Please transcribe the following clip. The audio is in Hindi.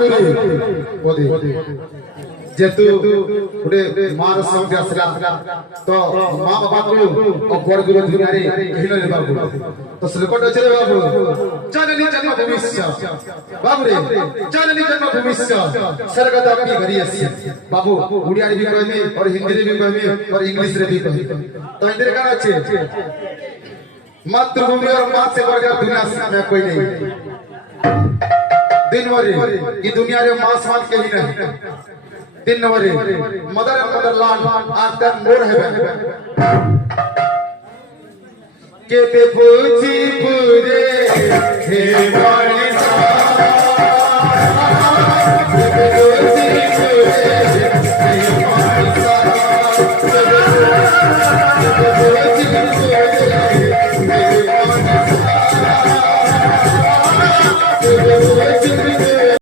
बाबू जेतु गोटे मार संगे आसला तो माँ बाबा को बड़ गुरु दुनियारे कहिनो रे बाबू तो श्लोकट अछि रे बाबू जननी जन्म भूमिश्च बाबू रे जननी जन्म भूमिश्च स्वर्गत अपनी घरी आसी बाबू उड़िया रे भी कहमे और हिंदी रे भी कहमे और इंग्लिश रे भी कहमे तो इंदर का अछि मातृभूमि और मां से बढ़कर दुनिया में कोई नहीं दिन भर ये दुनिया रे मां समान के भी नहीं दिन वरे mother motherland after more heaven के पे पूछी पूरे हे मानिसा के पे पूछी पूरे हे मानिसा के पे पूछी पूरे हे मानिसा के पे पूछी